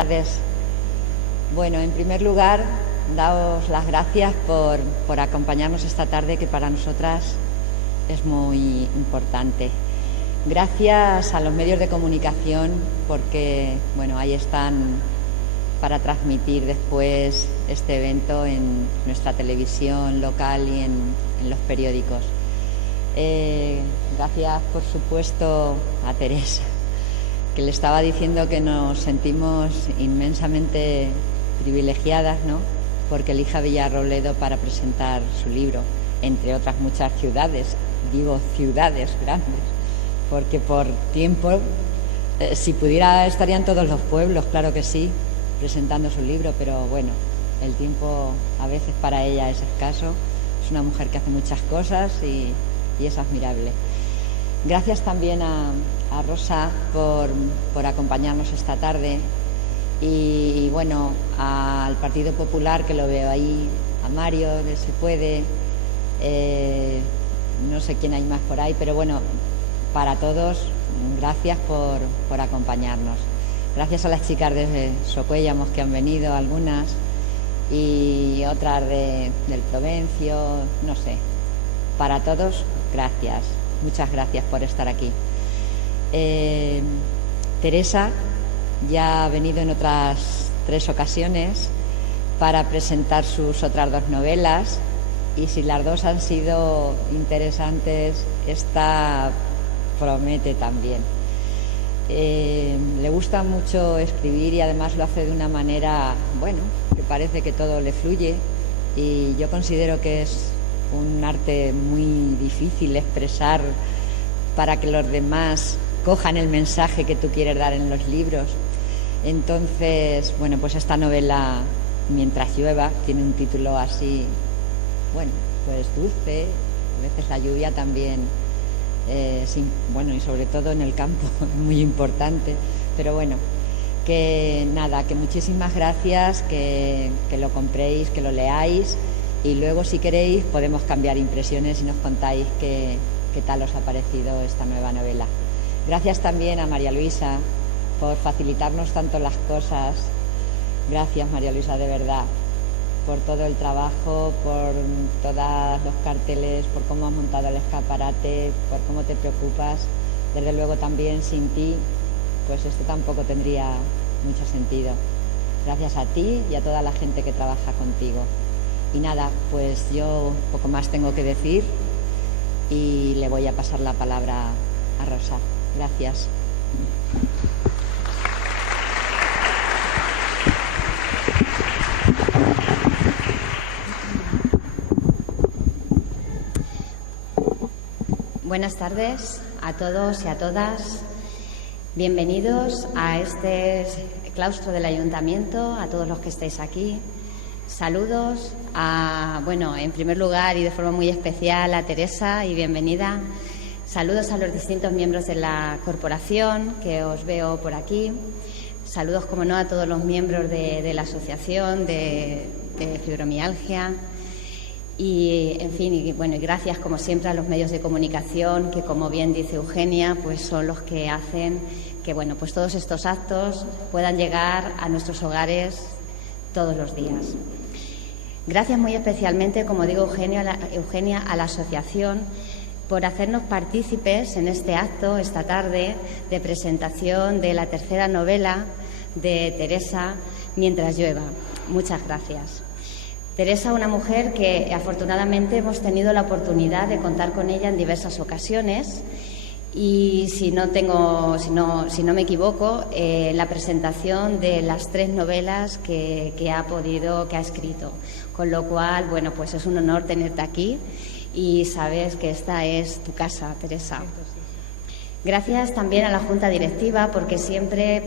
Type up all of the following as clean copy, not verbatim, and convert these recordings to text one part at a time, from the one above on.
Buenas tardes. Bueno, en primer lugar, daos las gracias por acompañarnos esta tarde, que para nosotras es muy importante. Gracias a los medios de comunicación, porque bueno, ahí están para transmitir después este evento en nuestra televisión local y en los periódicos. Gracias, por supuesto, a Teresa, que le estaba diciendo que nos sentimos inmensamente privilegiadas, ¿no?, porque elija Villarrobledo para presentar su libro, entre otras muchas ciudades. Digo ciudades grandes, porque por tiempo, si pudiera, estarían todos los pueblos, claro que sí, presentando su libro, pero bueno, el tiempo a veces para ella es escaso. Es una mujer que hace muchas cosas y es admirable. Gracias también a Rosa por acompañarnos esta tarde, y bueno, al Partido Popular, que lo veo ahí, a Mario, que se puede, no sé quién hay más por ahí, pero bueno, para todos, gracias por acompañarnos. Gracias a las chicas de Socuéllamos, que han venido, algunas, y otras del Provencio, no sé. Para todos, gracias. Muchas gracias por estar aquí. Teresa ya ha venido en otras 3 ocasiones para presentar sus otras 2 novelas, y si las 2 han sido interesantes, esta promete también. Le gusta mucho escribir y además lo hace de una manera, bueno, que parece que todo le fluye, y yo considero que es un arte muy difícil expresar para que los demás cojan el mensaje que tú quieres dar en los libros. Entonces, bueno, pues esta novela, Mientras llueva, tiene un título así, bueno, pues dulce. A veces la lluvia también, bueno, y sobre todo en el campo, muy importante. Pero bueno, que nada, que muchísimas gracias, que lo compréis, que lo leáis, y luego, si queréis, podemos cambiar impresiones y nos contáis qué tal os ha parecido esta nueva novela. Gracias también a María Luisa por facilitarnos tanto las cosas. Gracias, María Luisa, de verdad, por todo el trabajo, por todos los carteles, por cómo has montado el escaparate, por cómo te preocupas. Desde luego, también sin ti, pues esto tampoco tendría mucho sentido. Gracias a ti y a toda la gente que trabaja contigo. Y nada, pues yo poco más tengo que decir, y le voy a pasar la palabra a Rosa. Gracias. Buenas tardes a todos y a todas. Bienvenidos a este claustro del Ayuntamiento, a todos los que estáis aquí. Saludos en primer lugar y de forma muy especial a Teresa, y bienvenida. Saludos a los distintos miembros de la corporación, que os veo por aquí. Saludos, como no, a todos los miembros de la asociación de fibromialgia. Y, en fin, y gracias, como siempre, a los medios de comunicación, que, como bien dice Eugenia, pues son los que hacen que, pues todos estos actos puedan llegar a nuestros hogares todos los días. Gracias muy especialmente, como digo, Eugenia, a la asociación, por hacernos partícipes en este acto, esta tarde, de presentación de la tercera novela de Teresa, Mientras llueva. Muchas gracias. Teresa, una mujer que afortunadamente hemos tenido la oportunidad de contar con ella en diversas ocasiones, y si no me equivoco, la presentación de las 3 novelas que ha escrito. Con lo cual, pues es un honor tenerte aquí, y sabes que esta es tu casa, Teresa. Gracias también a la Junta Directiva, porque siempre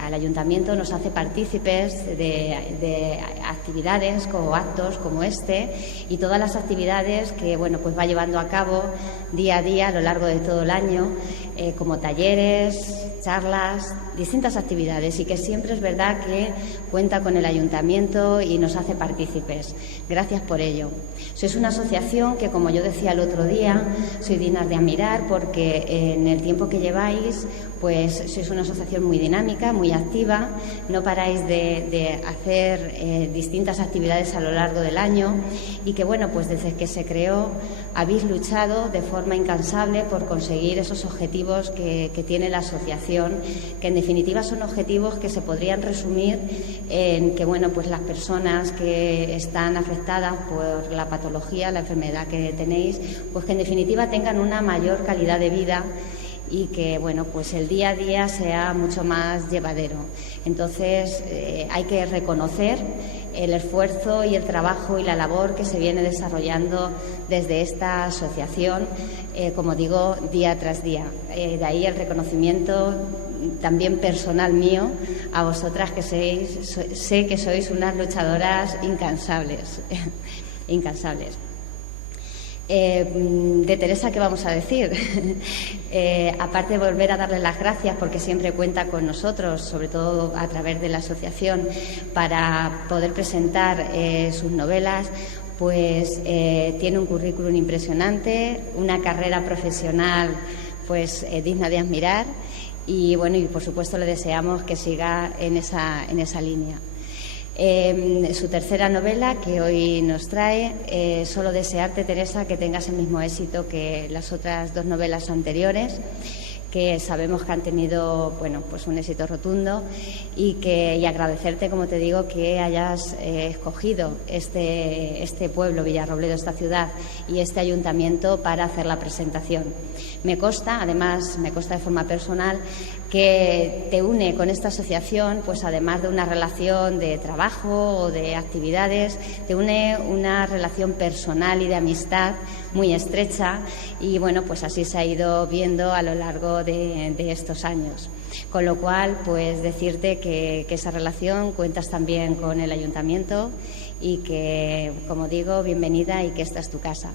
al Ayuntamiento nos hace partícipes de actividades o actos como este, y todas las actividades que va llevando a cabo día a día a lo largo de todo el año, como talleres, charlas, distintas actividades y que siempre es verdad que cuenta con el Ayuntamiento y nos hace partícipes. Gracias por ello. Sois una asociación que, como yo decía el otro día, sois dignas de admirar porque en el tiempo que lleváis, pues sois una asociación muy dinámica, muy activa, no paráis de hacer distintas actividades a lo largo del año y que, bueno, pues desde que se creó habéis luchado de forma incansable por conseguir esos objetivos que tiene la asociación, que en definitiva son objetivos que se podrían resumir en que, bueno, pues las personas que están afectadas por la patología, la enfermedad que tenéis, pues que en definitiva tengan una mayor calidad de vida y que, bueno, pues el día a día sea mucho más llevadero. Entonces, hay que reconocer el esfuerzo y el trabajo y la labor que se viene desarrollando desde esta asociación, como digo, día tras día. De ahí el reconocimiento también personal mío a vosotras, que sé que sois unas luchadoras incansables. Incansables. De Teresa, ¿qué vamos a decir? Aparte de volver a darle las gracias porque siempre cuenta con nosotros, sobre todo a través de la asociación, para poder presentar sus novelas, pues tiene un currículum impresionante, una carrera profesional pues digna de admirar y, bueno, y por supuesto le deseamos que siga en esa línea. Su tercera novela que hoy nos trae, solo desearte, Teresa, que tengas el mismo éxito que las otras dos novelas anteriores, que sabemos que han tenido, bueno, pues un éxito rotundo y agradecerte, como te digo, que hayas escogido este pueblo, Villarrobledo, esta ciudad y este ayuntamiento para hacer la presentación. Me consta, además, de forma personal, que te une con esta asociación, pues además de una relación de trabajo o de actividades, te une una relación personal y de amistad muy estrecha y, bueno, pues así se ha ido viendo a lo largo de estos años. Con lo cual, pues decirte que esa relación cuentas también con el ayuntamiento y que, como digo, bienvenida y que esta es tu casa.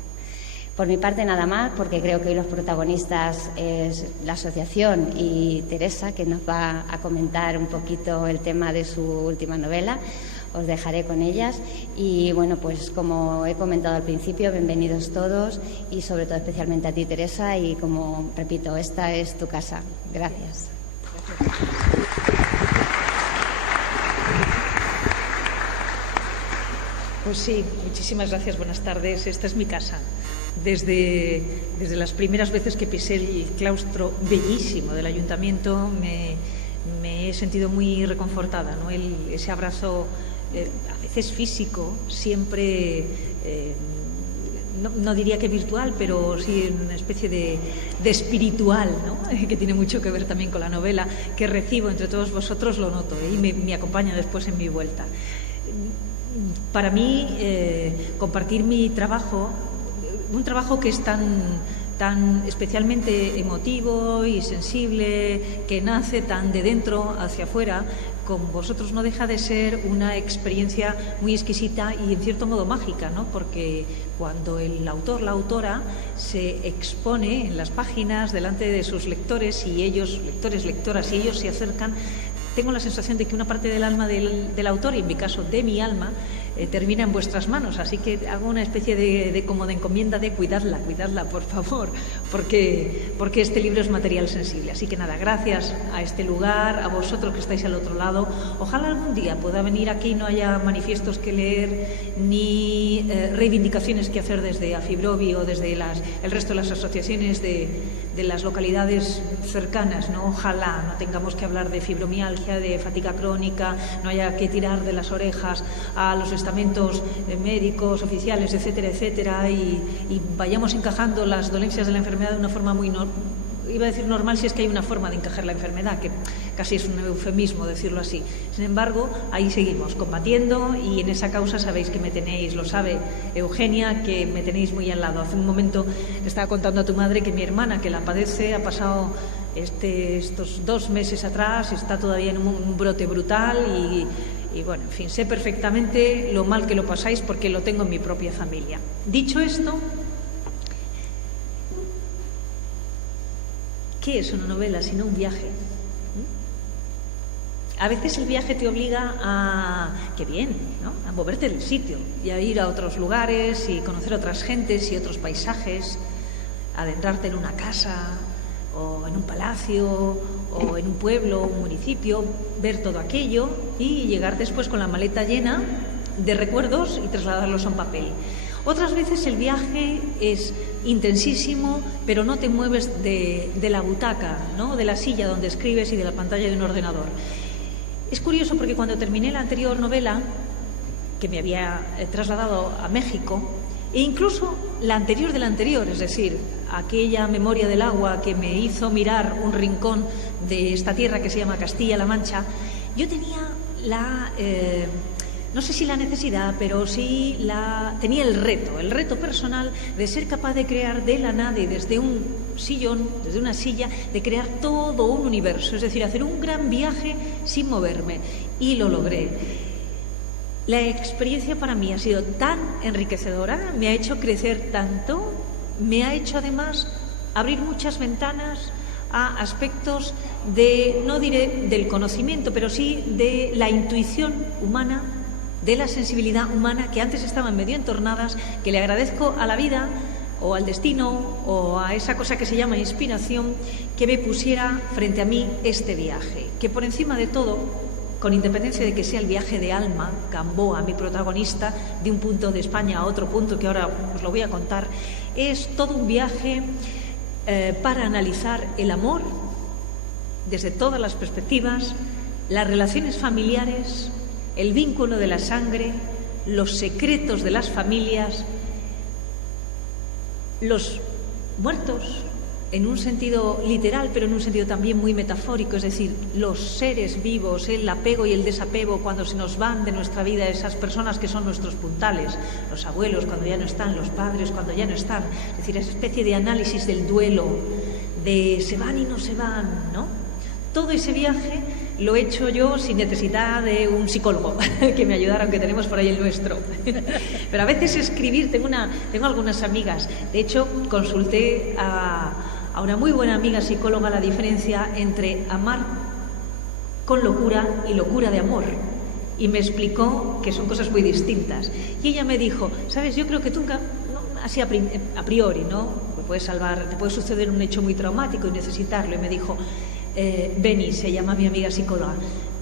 Por mi parte, nada más, porque creo que hoy los protagonistas es la asociación y Teresa, que nos va a comentar un poquito el tema de su última novela. Os dejaré con ellas y, bueno, pues como he comentado al principio, bienvenidos todos y sobre todo especialmente a ti, Teresa, y como repito, esta es tu casa. Gracias. Pues sí, muchísimas gracias, buenas tardes. Esta es mi casa. Desde las primeras veces que pisé el claustro bellísimo del ayuntamiento me he sentido muy reconfortada, ¿no? Ese abrazo, a veces físico, siempre, no diría que virtual, pero sí una especie de espiritual, ¿no? Que tiene mucho que ver también con la novela, que recibo entre todos vosotros, lo noto, y me acompaña después en mi vuelta. Para mí, compartir mi trabajo, un trabajo que es tan especialmente emotivo y sensible, que nace tan de dentro hacia afuera, con vosotros no deja de ser una experiencia muy exquisita y en cierto modo mágica, ¿no? Porque cuando el autor, la autora, se expone en las páginas delante de sus lectores y ellos, lectores, lectoras, y ellos se acercan, tengo la sensación de que una parte del alma del autor, y en mi caso de mi alma, termina en vuestras manos, así que hago una especie de como de encomienda de cuidadla, por favor, porque este libro es material sensible. Así que nada, gracias a este lugar, a vosotros que estáis al otro lado. Ojalá algún día pueda venir aquí y no haya manifiestos que leer ni reivindicaciones que hacer desde Afibrobi o desde el resto de las asociaciones de las localidades cercanas, ¿no? Ojalá no tengamos que hablar de fibromialgia, de fatiga crónica, no haya que tirar de las orejas a los estamentos médicos, oficiales, etcétera, etcétera, y vayamos encajando las dolencias de la enfermedad de una forma muy iba a decir normal si es que hay una forma de encajar la enfermedad, que casi es un eufemismo decirlo así. Sin embargo, ahí seguimos combatiendo y en esa causa sabéis que me tenéis, lo sabe Eugenia, que me tenéis muy al lado. Hace un momento le estaba contando a tu madre que mi hermana, que la padece, ha pasado estos 2 meses atrás, está todavía en un brote brutal y bueno, en fin, sé perfectamente lo mal que lo pasáis porque lo tengo en mi propia familia. Dicho esto, ¿qué es una novela sino un viaje? A veces el viaje te obliga a, qué bien, ¿no?, a moverte del sitio y a ir a otros lugares y conocer otras gentes y otros paisajes, adentrarte en una casa o en un palacio o en un pueblo, un municipio, ver todo aquello y llegar después con la maleta llena de recuerdos y trasladarlos a un papel. Otras veces el viaje es intensísimo, pero no te mueves de la butaca, ¿no?, de la silla donde escribes y de la pantalla de un ordenador. Es curioso porque cuando terminé la anterior novela, que me había trasladado a México, e incluso la anterior de la anterior, es decir, aquella Memoria del agua que me hizo mirar un rincón de esta tierra que se llama Castilla-La Mancha, yo tenía no sé si la necesidad, pero sí tenía el reto personal de ser capaz de crear de la nada y desde un sillón, desde una silla, de crear todo un universo, es decir, hacer un gran viaje sin moverme, y lo logré. La experiencia para mí ha sido tan enriquecedora, me ha hecho crecer tanto, me ha hecho además abrir muchas ventanas a aspectos no diré del conocimiento, pero sí de la intuición humana, de la sensibilidad humana, que antes estaban medio entornadas, que le agradezco a la vida o al destino o a esa cosa que se llama inspiración, que me pusiera frente a mí este viaje, que por encima de todo, con independencia de que sea el viaje de Alma Gamboa, mi protagonista, de un punto de España a otro punto que ahora os lo voy a contar, es todo un viaje para analizar el amor desde todas las perspectivas, las relaciones familiares, el vínculo de la sangre, los secretos de las familias, los muertos, en un sentido literal, pero en un sentido también muy metafórico, es decir, los seres vivos, el apego y el desapego cuando se nos van de nuestra vida esas personas que son nuestros puntales, los abuelos cuando ya no están, los padres cuando ya no están, es decir, esa especie de análisis del duelo, de se van y no se van, ¿no? Todo ese viaje lo he hecho yo sin necesidad de un psicólogo que me ayudara, aunque tenemos por ahí el nuestro. Pero a veces escribir, tengo algunas amigas, de hecho consulté a una muy buena amiga psicóloga la diferencia entre amar con locura y locura de amor, y me explicó que son cosas muy distintas. Y ella me dijo, sabes, yo creo que tú, así a priori, ¿no?, te puede suceder un hecho muy traumático y necesitarlo. Y me dijo, Beni, se llama mi amiga psicóloga,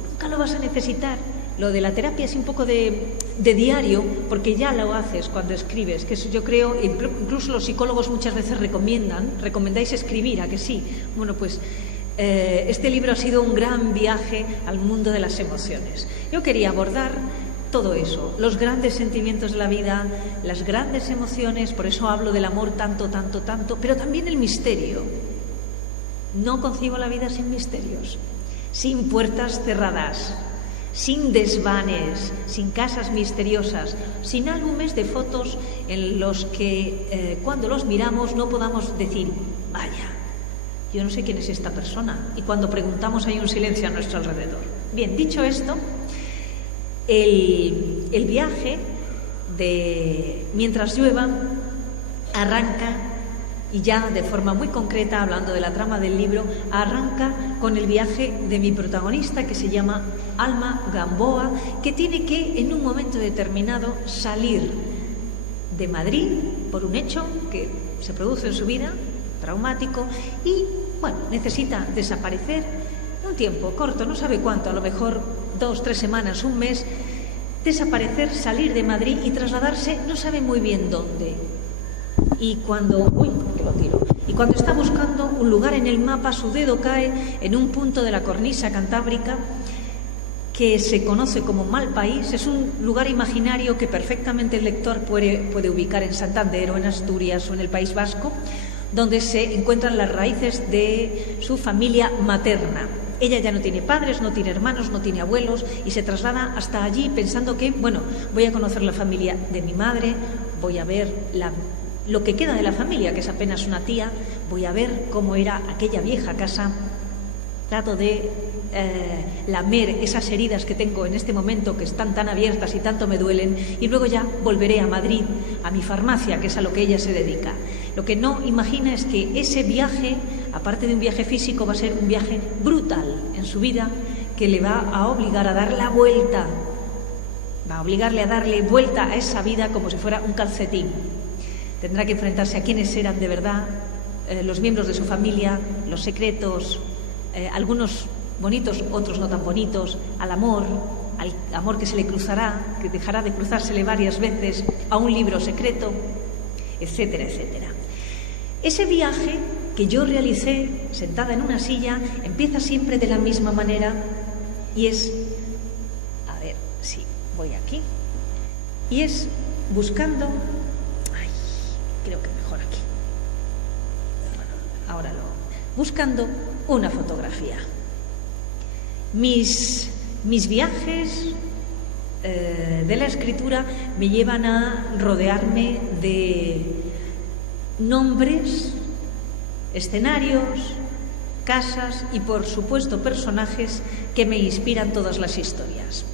nunca lo vas a necesitar. Lo de la terapia es un poco de diario, porque ya lo haces cuando escribes, que eso yo creo, incluso los psicólogos muchas veces recomendáis escribir, ¿a que sí? Bueno, pues este libro ha sido un gran viaje al mundo de las emociones. Yo quería abordar todo eso, los grandes sentimientos de la vida, las grandes emociones, por eso hablo del amor tanto, pero también el misterio. No concibo la vida sin misterios, sin puertas cerradas, sin desvanes, sin casas misteriosas, sin álbumes de fotos en los que cuando los miramos no podamos decir, vaya, yo no sé quién es esta persona, y cuando preguntamos hay un silencio a nuestro alrededor. Bien, dicho esto, el viaje de Mientras llueva arranca, y ya de forma muy concreta, hablando de la trama del libro, arranca con el viaje de mi protagonista, que se llama Alma Gamboa, que tiene que en un momento determinado salir de Madrid por un hecho que se produce en su vida, traumático, y bueno, necesita desaparecer un tiempo corto, no sabe cuánto, a lo mejor 2, 3 semanas, un mes, desaparecer, salir de Madrid y trasladarse, no sabe muy bien dónde. Y cuando está buscando un lugar en el mapa, su dedo cae en un punto de la cornisa cantábrica que se conoce como Malpaís. Es un lugar imaginario que perfectamente el lector puede ubicar en Santander o en Asturias o en el País Vasco, donde se encuentran las raíces de su familia materna. Ella ya no tiene padres, no tiene hermanos, no tiene abuelos, y se traslada hasta allí pensando que, bueno, voy a conocer la familia de mi madre, voy a ver lo que queda de la familia, que es apenas una tía, voy a ver cómo era aquella vieja casa, trato de lamer esas heridas que tengo en este momento, que están tan abiertas y tanto me duelen, y luego ya volveré a Madrid, a mi farmacia, que es a lo que ella se dedica. Lo que no imagina es que ese viaje, aparte de un viaje físico, va a ser un viaje brutal en su vida, que le va a obligar a dar la vuelta, va a obligarle a darle vuelta a esa vida como si fuera un calcetín. Tendrá que enfrentarse a quiénes eran de verdad, los miembros de su familia, los secretos, algunos bonitos, otros no tan bonitos, al amor que se le cruzará, que dejará de cruzársele varias veces, a un libro secreto, etcétera, etcétera. Ese viaje que yo realicé sentada en una silla empieza siempre de la misma manera y es, a ver si voy aquí, y es buscando, creo que mejor aquí, bueno, ahora buscando una fotografía. Mis viajes de la escritura me llevan a rodearme de nombres, escenarios, casas y, por supuesto, personajes que me inspiran todas las historias.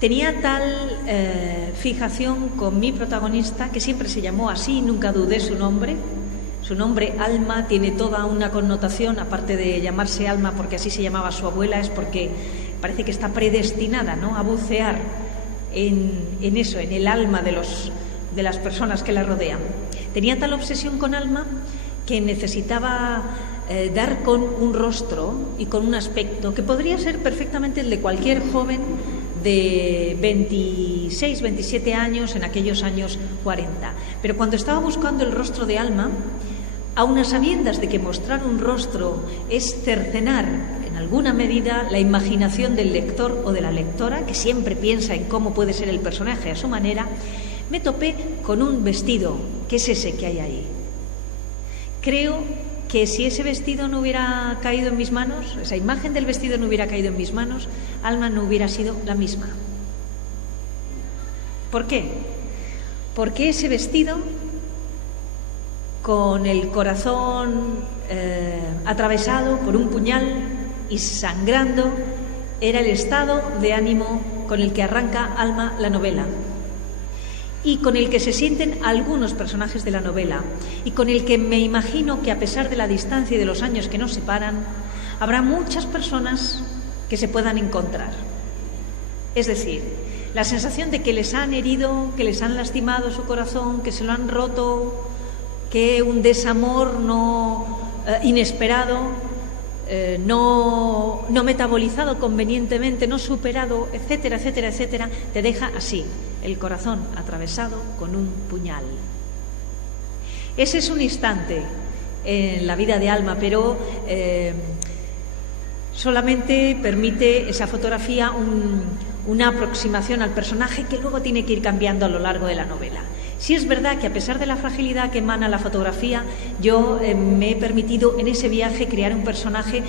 Tenía tal fijación con mi protagonista, que siempre se llamó así, nunca dudé su nombre. Su nombre, Alma, tiene toda una connotación, aparte de llamarse Alma porque así se llamaba su abuela, es porque parece que está predestinada, ¿no?, a bucear en eso, en el alma de las personas que la rodean. Tenía tal obsesión con Alma que necesitaba dar con un rostro y con un aspecto que podría ser perfectamente el de cualquier joven de 26, 27 años en aquellos años 40. Pero cuando estaba buscando el rostro de Alma, aun a sabiendas de que mostrar un rostro es cercenar en alguna medida la imaginación del lector o de la lectora, que siempre piensa en cómo puede ser el personaje a su manera, me topé con un vestido, que es ese que hay ahí. Creo que si ese vestido no hubiera caído en mis manos, esa imagen del vestido no hubiera caído en mis manos, Alma no hubiera sido la misma. ¿Por qué? Porque ese vestido, con el corazón atravesado por un puñal y sangrando, era el estado de ánimo con el que arranca Alma la novela, y con el que se sienten algunos personajes de la novela, y con el que me imagino que, a pesar de la distancia y de los años que nos separan, habrá muchas personas que se puedan encontrar. Es decir, la sensación de que les han herido, que les han lastimado su corazón, que se lo han roto, que un desamor inesperado, no metabolizado convenientemente, no superado, etcétera, etcétera, etcétera, te deja así, el corazón atravesado con un puñal. Ese es un instante en la vida de Alma, pero solamente permite esa fotografía una aproximación al personaje que luego tiene que ir cambiando a lo largo de la novela. Sí es verdad que, a pesar de la fragilidad que emana la fotografía, yo me he permitido en ese viaje crear un personaje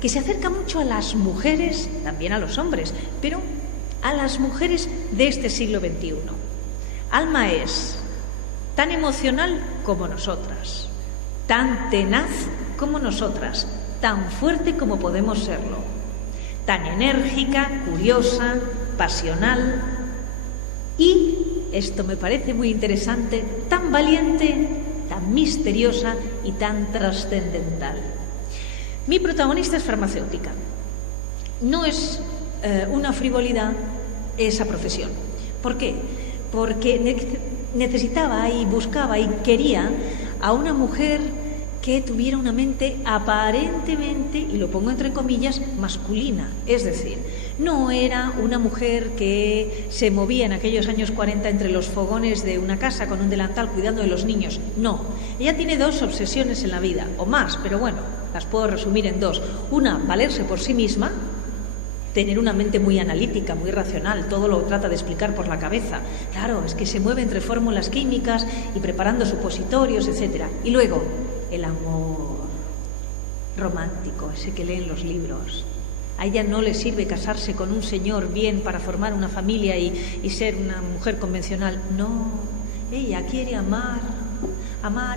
que se acerca mucho a las mujeres, también a los hombres, pero a las mujeres de este siglo XXI. Alma es tan emocional como nosotras, tan tenaz como nosotras, tan fuerte como podemos serlo, tan enérgica, curiosa, pasional y, esto me parece muy interesante, tan valiente, tan misteriosa y tan trascendental. Mi protagonista es farmacéutica. No es una frivolidad esa profesión. ¿Por qué? Porque necesitaba y buscaba y quería a una mujer que tuviera una mente aparentemente, y lo pongo entre comillas, masculina. Es decir, no era una mujer que se movía en aquellos años 40 entre los fogones de una casa con un delantal cuidando de los niños. No, ella tiene dos obsesiones en la vida, o más, pero bueno, las puedo resumir en dos. Una, valerse por sí misma, tener una mente muy analítica, muy racional, todo lo trata de explicar por la cabeza. Claro, es que se mueve entre fórmulas químicas y preparando supositorios, etcétera. Y luego, el amor romántico, ese que leen los libros. A ella no le sirve casarse con un señor bien para formar una familia y ser una mujer convencional. No, ella quiere amar,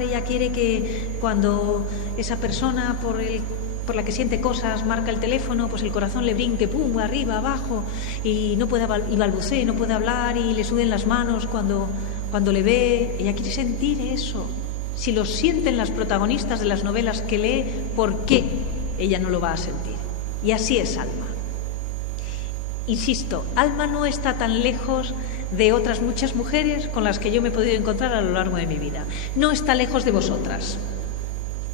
ella quiere que cuando esa persona por la que siente cosas marca el teléfono, pues el corazón le brinque, pum, arriba, abajo, y balbucee, no puede hablar y le suden las manos cuando le ve. Ella quiere sentir eso. Si lo sienten las protagonistas de las novelas que lee, ¿por qué ella no lo va a sentir? Y así es Alma. insisto, Alma no está tan lejos de otras muchas mujeres con las que yo me he podido encontrar a lo largo de mi vida. No está lejos de vosotras.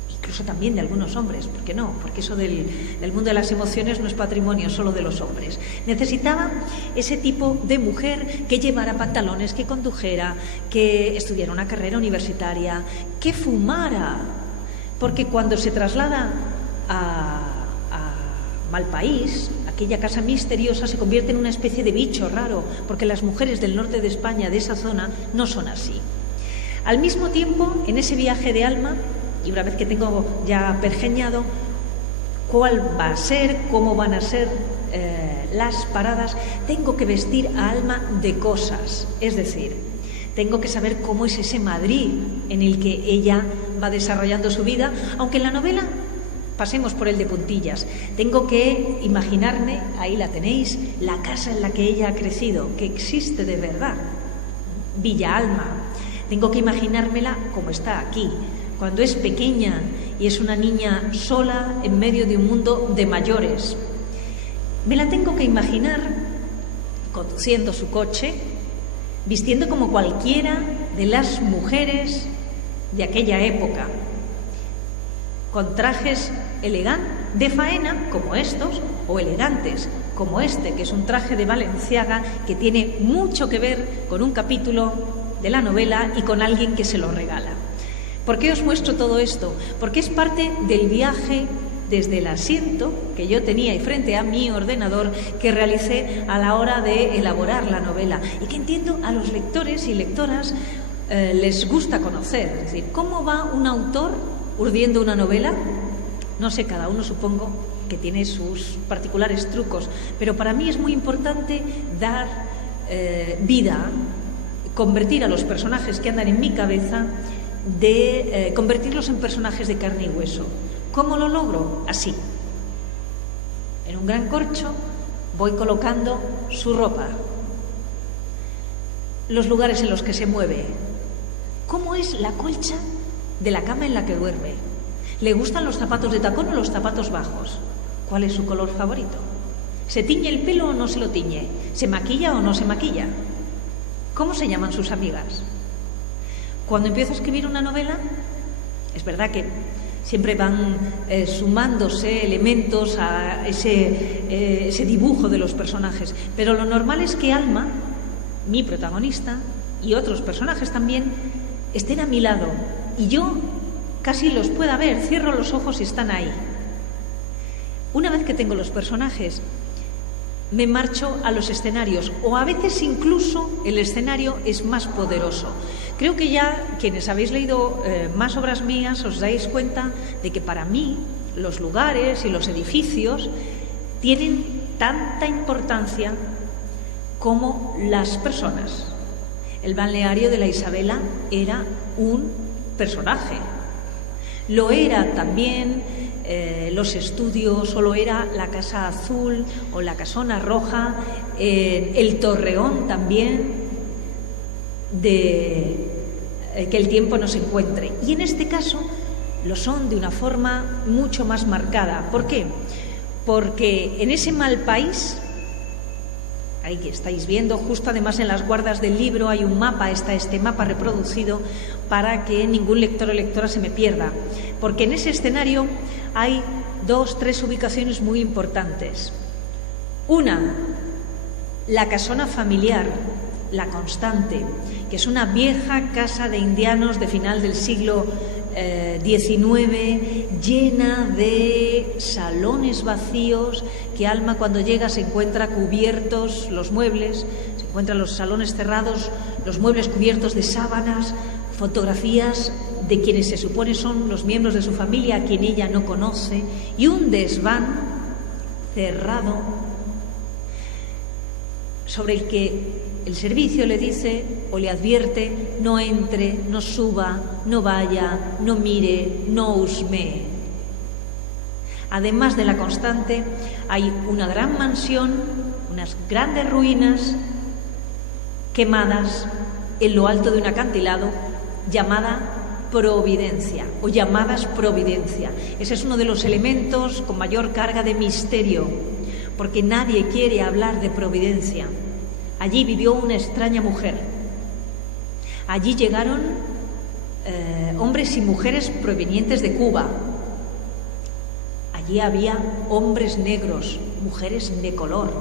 Incluso también de algunos hombres, ¿por qué no? Porque eso del mundo de las emociones no es patrimonio solo de los hombres. Necesitaba ese tipo de mujer que llevara pantalones, que condujera, que estudiara una carrera universitaria, que fumara. Porque cuando se traslada a Malpaís, aquella casa misteriosa se convierte en una especie de bicho raro, porque las mujeres del norte de España, de esa zona, no son así. Al mismo tiempo, en ese viaje de Alma, y una vez que tengo ya pergeñado cuál va a ser, cómo van a ser las paradas, tengo que vestir a Alma de cosas. Es decir, tengo que saber cómo es ese Madrid en el que ella va desarrollando su vida, aunque en la novela pasemos por el de puntillas. Tengo que imaginarme, ahí la tenéis, la casa en la que ella ha crecido, que existe de verdad, Villa Alma. Tengo que imaginármela como está aquí, cuando es pequeña y es una niña sola en medio de un mundo de mayores. Me la tengo que imaginar conduciendo su coche, vistiendo como cualquiera de las mujeres de aquella época, con trajes elegantes de faena como estos, o elegantes como este, que es un traje de Balenciaga que tiene mucho que ver con un capítulo de la novela y con alguien que se lo regala. ¿Por qué os muestro todo esto? Porque es parte del viaje desde el asiento que yo tenía y frente a mi ordenador que realicé a la hora de elaborar la novela y que entiendo a los lectores y lectoras les gusta conocer. Es decir, ¿cómo va un autor urdiendo una novela? No sé, cada uno supongo que tiene sus particulares trucos, pero para mí es muy importante dar vida, convertir a los personajes que andan en mi cabeza, convertirlos en personajes de carne y hueso. ¿Cómo lo logro? Así. En un gran corcho voy colocando su ropa, los lugares en los que se mueve, cómo es la colcha de la cama en la que duerme. ¿Le gustan los zapatos de tacón o los zapatos bajos? ¿Cuál es su color favorito? ¿Se tiñe el pelo o no se lo tiñe? ¿Se maquilla o no se maquilla? ¿Cómo se llaman sus amigas? Cuando empiezo a escribir una novela, es verdad que siempre van sumándose elementos a ese dibujo de los personajes, pero lo normal es que Alma, mi protagonista, y otros personajes también, estén a mi lado y yo casi los pueda ver, cierro los ojos y están ahí. Una vez que tengo los personajes, me marcho a los escenarios, o a veces incluso el escenario es más poderoso. Creo que ya quienes habéis leído más obras mías os dais cuenta de que para mí los lugares y los edificios tienen tanta importancia como las personas. El balneario de la Isabela era un personaje. Lo era también los estudios, o lo era la Casa Azul o la Casona Roja, el Torreón también, de que el tiempo nos encuentre. Y en este caso lo son de una forma mucho más marcada. ¿Por qué? Porque en ese Malpaís, ahí que estáis viendo, justo además en las guardas del libro hay un mapa, está este mapa reproducido para que ningún lector o lectora se me pierda, porque en ese escenario hay 2, 3 ubicaciones muy importantes. Una, la casona familiar, la Constante, que es una vieja casa de indianos de final del siglo XIX, llena de salones vacíos, que Alma cuando llega se encuentra cubiertos los muebles, se encuentran los salones cerrados, los muebles cubiertos de sábanas, fotografías de quienes se supone son los miembros de su familia a quien ella no conoce, y un desván cerrado sobre el que el servicio le dice o le advierte: no entre, no suba, no vaya, no mire, no husmee. Además de la Constante, hay una gran mansión, unas grandes ruinas quemadas en lo alto de un acantilado llamada Providencia, o llamadas Providencia. Ese es uno de los elementos con mayor carga de misterio, porque nadie quiere hablar de Providencia. Allí vivió una extraña mujer. Allí llegaron hombres y mujeres provenientes de Cuba. Allí había hombres negros, mujeres de color.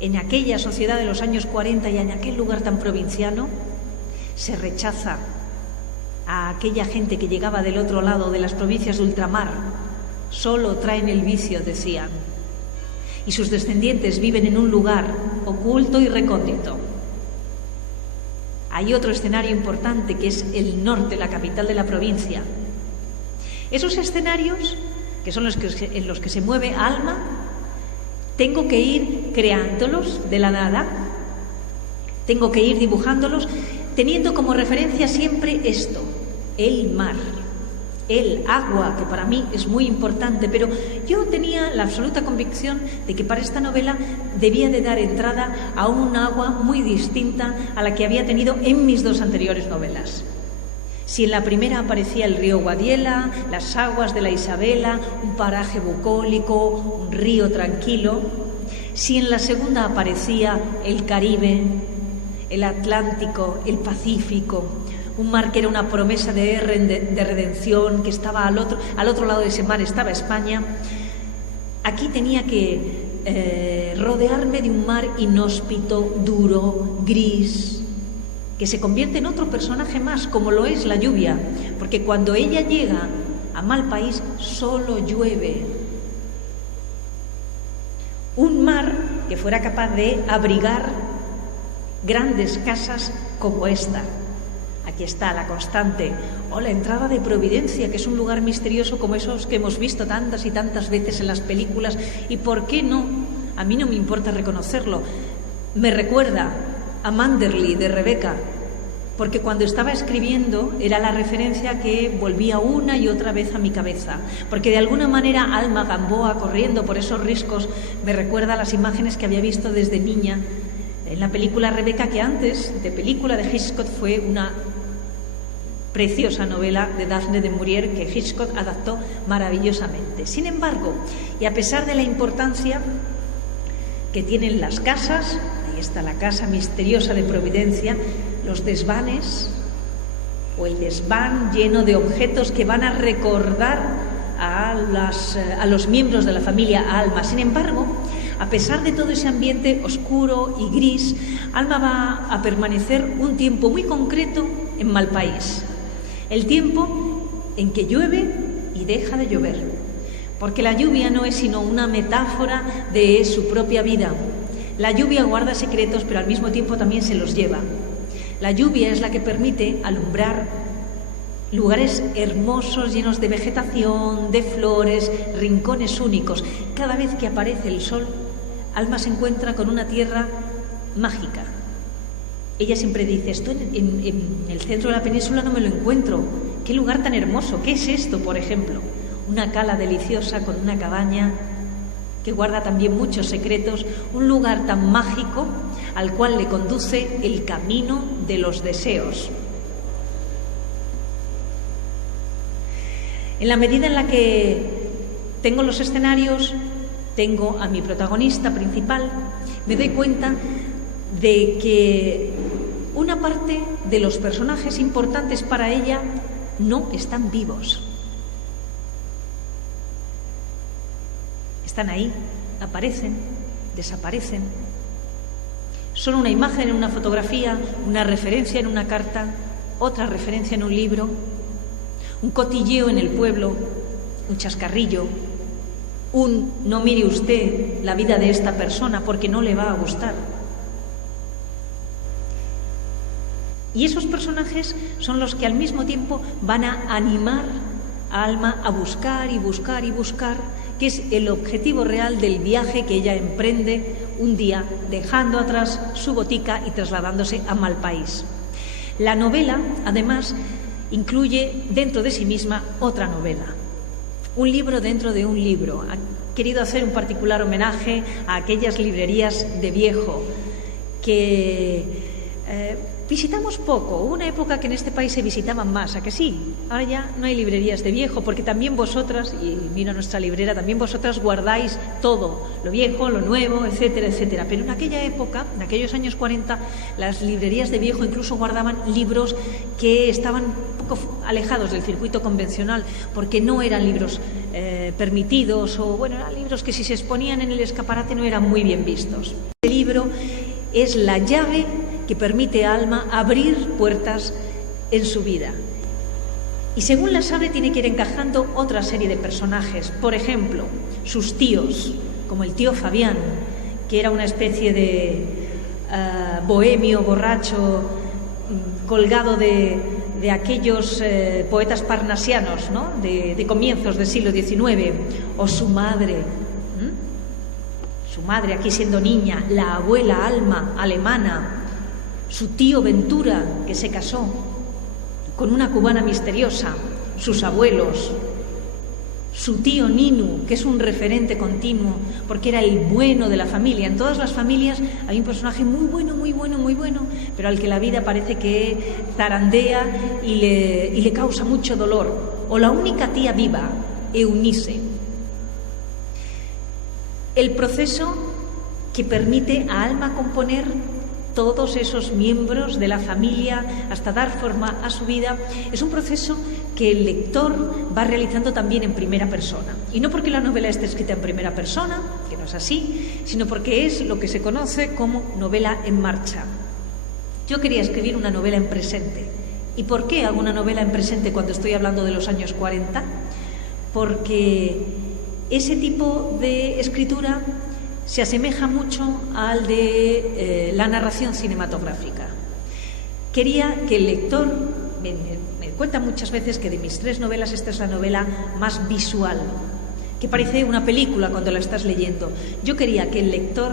En aquella sociedad de los años 40 y en aquel lugar tan provinciano, se rechaza a aquella gente que llegaba del otro lado de las provincias de ultramar. Solo traen el vicio, decían. Y sus descendientes viven en un lugar oculto y recóndito. Hay otro escenario importante que es el norte, la capital de la provincia. Esos escenarios, que son en los que se mueve Alma, tengo que ir creándolos de la nada, tengo que ir dibujándolos, teniendo como referencia siempre esto, el mar, el agua, que para mí es muy importante, pero yo tenía la absoluta convicción de que para esta novela debía de dar entrada a un agua muy distinta a la que había tenido en mis dos anteriores novelas. Si en la primera aparecía el río Guadiela, las aguas de la Isabela, un paraje bucólico, un río tranquilo, si en la segunda aparecía el Caribe, el Atlántico, el Pacífico, un mar que era una promesa de redención, que estaba al otro lado de ese mar estaba España, aquí tenía que rodearme de un mar inhóspito, duro, gris, que se convierte en otro personaje más, como lo es la lluvia, porque cuando ella llega a Malpaís solo llueve. Un mar que fuera capaz de abrigar grandes casas como esta. Aquí está la constante, o la entrada de Providencia, que es un lugar misterioso como esos que hemos visto tantas y tantas veces en las películas, y ¿por qué no? A mí no me importa reconocerlo. Me recuerda a Manderley de Rebeca, porque cuando estaba escribiendo era la referencia que volvía una y otra vez a mi cabeza, porque de alguna manera Alma Gamboa corriendo por esos riscos me recuerda a las imágenes que había visto desde niña en la película Rebeca, que antes de película de Hitchcock fue una preciosa novela de Daphne du Maurier que Hitchcock adaptó maravillosamente. Sin embargo, y a pesar de la importancia que tienen las casas, ahí está la casa misteriosa de Providencia, los desvanes o el desván lleno de objetos que van a recordar a los miembros de la familia Alma. Sin embargo, a pesar de todo ese ambiente oscuro y gris, Alma va a permanecer un tiempo muy concreto en Malpaís. El tiempo en que llueve y deja de llover. Porque la lluvia no es sino una metáfora de su propia vida. La lluvia guarda secretos, pero al mismo tiempo también se los lleva. La lluvia es la que permite alumbrar lugares hermosos, llenos de vegetación, de flores, rincones únicos. Cada vez que aparece el sol, Alma se encuentra con una tierra mágica. Ella siempre dice, esto en el centro de la península no me lo encuentro. ¿Qué lugar tan hermoso? ¿Qué es esto, por ejemplo? Una cala deliciosa con una cabaña que guarda también muchos secretos, un lugar tan mágico al cual le conduce el camino de los deseos. En la medida en la que tengo los escenarios, tengo a mi protagonista principal, me doy cuenta de que una parte de los personajes importantes para ella no están vivos. Están ahí, aparecen, desaparecen. Son una imagen en una fotografía, una referencia en una carta, otra referencia en un libro, un cotilleo en el pueblo, un chascarrillo, un no mire usted la vida de esta persona porque no le va a gustar. Y esos personajes son los que al mismo tiempo van a animar a Alma a buscar y buscar y buscar, que es el objetivo real del viaje que ella emprende un día, dejando atrás su botica y trasladándose a Malpaís. La novela, además, incluye dentro de sí misma otra novela, un libro dentro de un libro. Ha querido hacer un particular homenaje a aquellas librerías de viejo que Visitamos poco. Hubo una época que en este país se visitaban más, ¿a que sí? Ahora ya no hay librerías de viejo, porque también vosotras, y miro a nuestra librera, también vosotras guardáis todo, lo viejo, lo nuevo, etcétera, etcétera. Pero en aquella época, en aquellos años 40, las librerías de viejo incluso guardaban libros que estaban un poco alejados del circuito convencional, porque no eran libros permitidos, o bueno, eran libros que si se exponían en el escaparate no eran muy bien vistos. Este libro es la llave que permite a Alma abrir puertas en su vida. Y según las abre tiene que ir encajando otra serie de personajes. Por ejemplo, sus tíos, como el tío Fabián, que era una especie de bohemio, borracho, colgado de aquellos poetas parnasianos, ¿no? de comienzos del siglo XIX. O su madre, aquí siendo niña, la abuela Alma, alemana, su tío Ventura, que se casó con una cubana misteriosa, sus abuelos, su tío Ninu, que es un referente continuo, porque era el bueno de la familia. En todas las familias hay un personaje muy bueno, muy bueno, muy bueno, pero al que la vida parece que zarandea y le causa mucho dolor. O la única tía viva, Eunice. El proceso que permite a Alma componer todos esos miembros de la familia hasta dar forma a su vida, es un proceso que el lector va realizando también en primera persona. Y no porque la novela esté escrita en primera persona, que no es así, sino porque es lo que se conoce como novela en marcha. Yo quería escribir una novela en presente. ¿Y por qué hago una novela en presente cuando estoy hablando de los años 40? Porque ese tipo de escritura se asemeja mucho al de la narración cinematográfica. Quería que el lector, me cuenta muchas veces que de mis 3 novelas esta es la novela más visual, que parece una película cuando la estás leyendo. Yo quería que el lector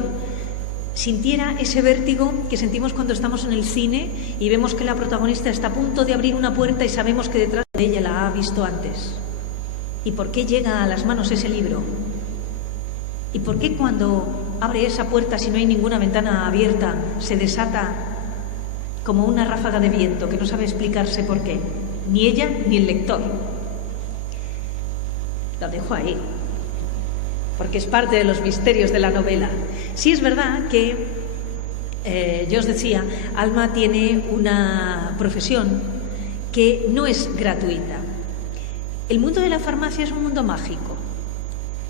sintiera ese vértigo que sentimos cuando estamos en el cine y vemos que la protagonista está a punto de abrir una puerta y sabemos que detrás de ella la ha visto antes. ¿Y por qué llega a las manos ese libro? ¿Y por qué cuando abre esa puerta, si no hay ninguna ventana abierta, se desata como una ráfaga de viento que no sabe explicarse por qué? Ni ella ni el lector. Lo dejo ahí, porque es parte de los misterios de la novela. Sí es verdad que, yo os decía, Alma tiene una profesión que no es gratuita. El mundo de la farmacia es un mundo mágico.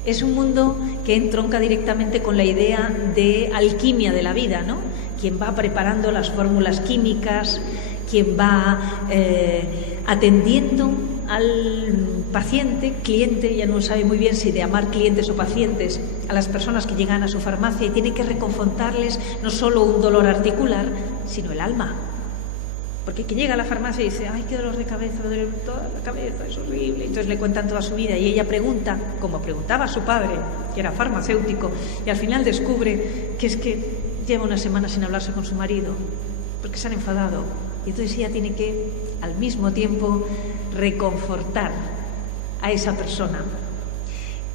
Es un mundo que entronca directamente con la idea de alquimia de la vida, ¿no? Quien va preparando las fórmulas químicas, quien va atendiendo al paciente, cliente, ya no sabe muy bien si de llamar clientes o pacientes a las personas que llegan a su farmacia y tiene que reconfortarles no solo un dolor articular, sino el alma. Porque quien llega a la farmacia y dice, ay, qué dolor de cabeza, me duele toda la cabeza, es horrible. Entonces le cuentan toda su vida y ella pregunta, como preguntaba su padre, que era farmacéutico, y al final descubre que es que lleva una semana sin hablarse con su marido, porque se han enfadado. Y entonces ella tiene que, al mismo tiempo, reconfortar a esa persona.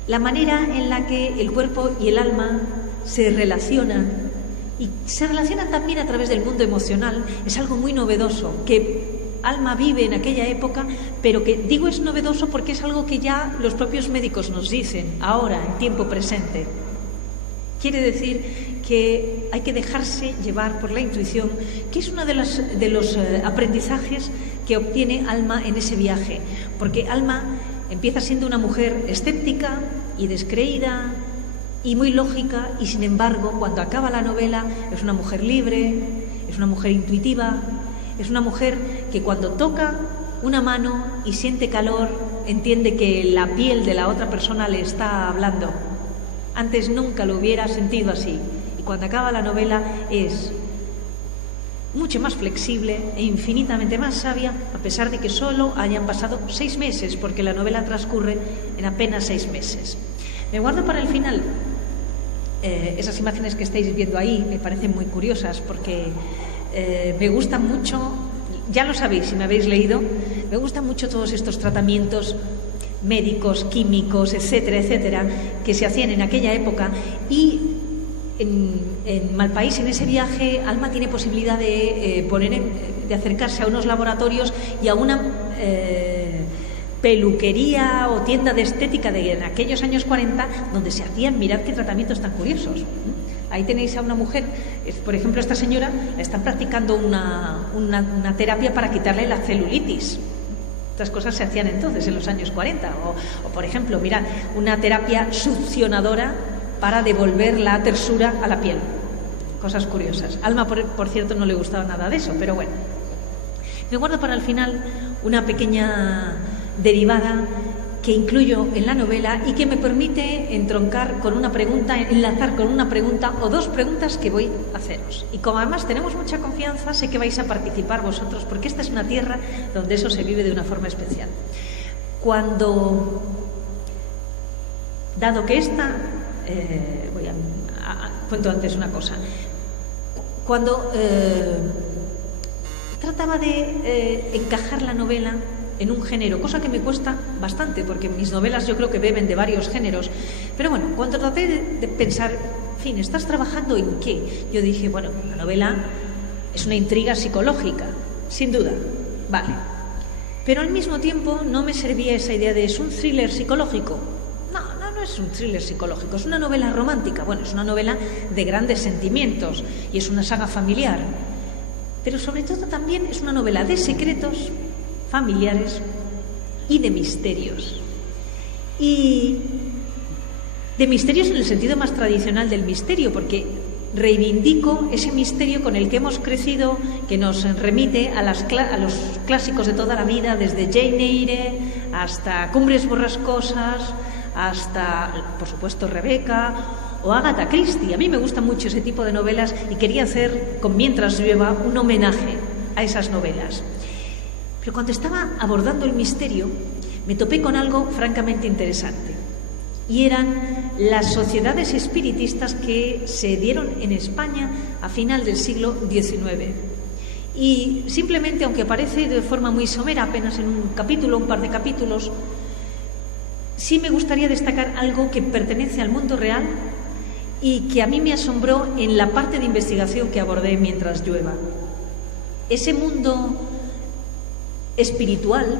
La manera en la que el cuerpo y el alma se relacionan, y se relacionan también a través del mundo emocional, es algo muy novedoso, que Alma vive en aquella época, pero que digo es novedoso porque es algo que ya los propios médicos nos dicen ahora, en tiempo presente. Quiere decir que hay que dejarse llevar por la intuición, que es uno de los aprendizajes que obtiene Alma en ese viaje, porque Alma empieza siendo una mujer escéptica y descreída, y muy lógica, y sin embargo, cuando acaba la novela, es una mujer libre, es una mujer intuitiva, es una mujer que cuando toca una mano y siente calor, entiende que la piel de la otra persona le está hablando. Antes nunca lo hubiera sentido así, y cuando acaba la novela es mucho más flexible e infinitamente más sabia, a pesar de que solo hayan pasado 6 meses, porque la novela transcurre en apenas 6 meses. Me guardo para el final esas imágenes que estáis viendo ahí, me parecen muy curiosas porque me gustan mucho, ya lo sabéis si me habéis leído, me gustan mucho todos estos tratamientos médicos, químicos, etcétera, etcétera, que se hacían en aquella época, y en Malpaís, en ese viaje, Alma tiene posibilidad de de acercarse a unos laboratorios y a una peluquería o tienda de estética en aquellos años 40, donde se hacían, mirad qué tratamientos tan curiosos. Ahí tenéis a una mujer, por ejemplo, esta señora le están practicando una terapia para quitarle la celulitis. Estas cosas se hacían entonces, en los años 40. O por ejemplo, mirad, una terapia succionadora para devolver la tersura a la piel. Cosas curiosas. Alma, por cierto, no le gustaba nada de eso, pero bueno. Me guardo para el final una pequeña derivada que incluyo en la novela y que me permite enroncar con una pregunta, enlazar con una pregunta o dos preguntas que voy a haceros. Y como además tenemos mucha confianza, sé que vais a participar vosotros, porque esta es una tierra donde eso se vive de una forma especial. Dado que cuento antes una cosa. Cuando trataba de encajar la novela en un género, cosa que me cuesta bastante, porque mis novelas yo creo que beben de varios géneros, pero bueno, cuando traté de pensar, en fin, ¿estás trabajando en qué? Yo dije, bueno, la novela es una intriga psicológica, sin duda, vale, pero al mismo tiempo no me servía esa idea de ¿es un thriller psicológico? No es un thriller psicológico, es una novela romántica, bueno, es una novela de grandes sentimientos y es una saga familiar, pero sobre todo también es una novela de secretos familiares y de misterios. Y de misterios en el sentido más tradicional del misterio, porque reivindico ese misterio con el que hemos crecido, que nos remite a los clásicos de toda la vida, desde Jane Eyre hasta Cumbres borrascosas, hasta, por supuesto, Rebeca o Agatha Christie. A mí me gusta mucho ese tipo de novelas y quería hacer, con Mientras llueva, un homenaje a esas novelas. Pero cuando estaba abordando el misterio, me topé con algo francamente interesante. Y eran las sociedades espiritistas que se dieron en España a final del siglo XIX. Y simplemente, aunque aparece de forma muy somera, apenas en un par de capítulos, sí me gustaría destacar algo que pertenece al mundo real y que a mí me asombró en la parte de investigación que abordé Mientras llueva. Ese mundo espiritual,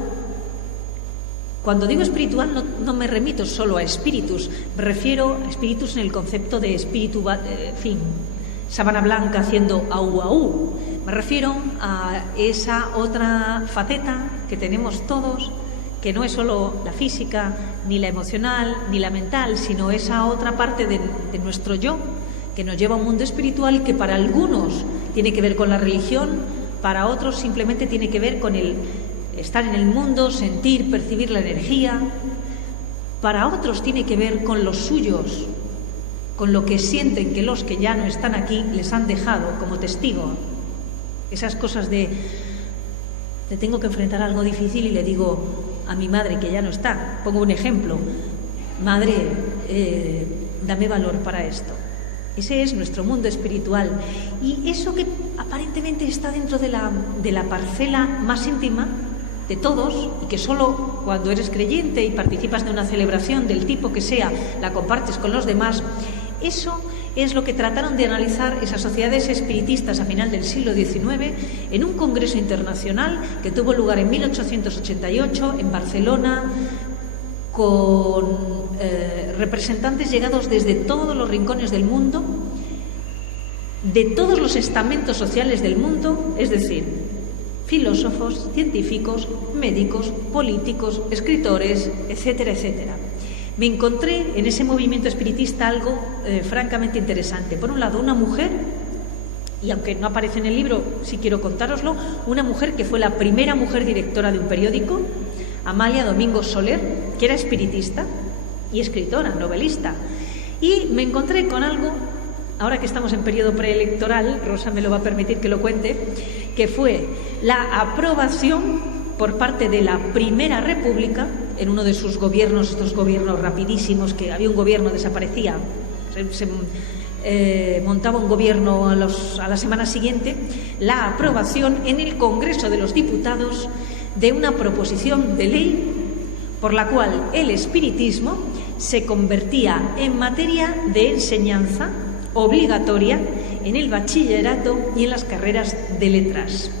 cuando digo espiritual no me remito solo a espíritus, me refiero a espíritus en el concepto de espíritu, sábana blanca haciendo au au. Me refiero a esa otra faceta que tenemos todos, que no es solo la física, ni la emocional, ni la mental, sino esa otra parte de nuestro yo, que nos lleva a un mundo espiritual que para algunos tiene que ver con la religión, para otros simplemente tiene que ver con el estar en el mundo, sentir, percibir la energía. Para otros tiene que ver con los suyos, con lo que sienten que los que ya no están aquí les han dejado como testigo. Esas cosas de tengo que enfrentar algo difícil y le digo a mi madre que ya no está. Pongo un ejemplo. Madre, dame valor para esto. Ese es nuestro mundo espiritual. Y eso que aparentemente está dentro de la parcela más íntima de todos, y que solo cuando eres creyente y participas de una celebración del tipo que sea, la compartes con los demás, eso es lo que trataron de analizar esas sociedades espiritistas a final del siglo XIX en un congreso internacional que tuvo lugar en 1888 en Barcelona, con representantes llegados desde todos los rincones del mundo, de todos los estamentos sociales del mundo, es decir, filósofos, científicos, médicos, políticos, escritores, etcétera, etcétera. Me encontré en ese movimiento espiritista algo francamente interesante. Por un lado, una mujer, y aunque no aparece en el libro, sí quiero contároslo, una mujer que fue la primera mujer directora de un periódico, Amalia Domingo Soler, que era espiritista y escritora, novelista. Y me encontré con algo, ahora que estamos en periodo preelectoral, Rosa me lo va a permitir que lo cuente, que fue la aprobación por parte de la Primera República, en uno de sus gobiernos, estos gobiernos rapidísimos, que había un gobierno, desaparecía, se montaba un gobierno a la semana siguiente, la aprobación en el Congreso de los Diputados de una proposición de ley por la cual el espiritismo se convertía en materia de enseñanza obligatoria en el bachillerato y en las carreras de letras.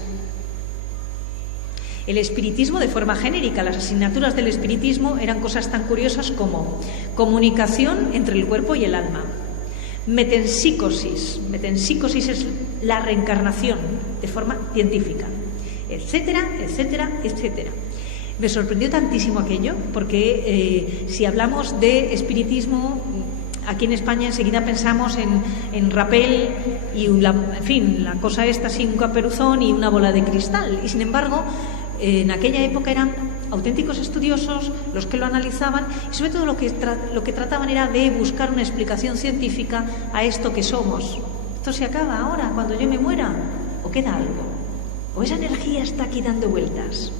El espiritismo de forma genérica, las asignaturas del espiritismo eran cosas tan curiosas como comunicación entre el cuerpo y el alma, metempsicosis es la reencarnación de forma científica, etcétera, etcétera, etcétera. Me sorprendió tantísimo aquello porque si hablamos de espiritismo, aquí en España enseguida pensamos en rapel y la cosa esta sin un caperuzón y una bola de cristal, y sin embargo en aquella época eran auténticos estudiosos los que lo analizaban, y sobre todo lo que trataban era de buscar una explicación científica a esto que somos. ¿Esto se acaba ahora, cuando yo me muera? ¿O queda algo? ¿O esa energía está aquí dando vueltas?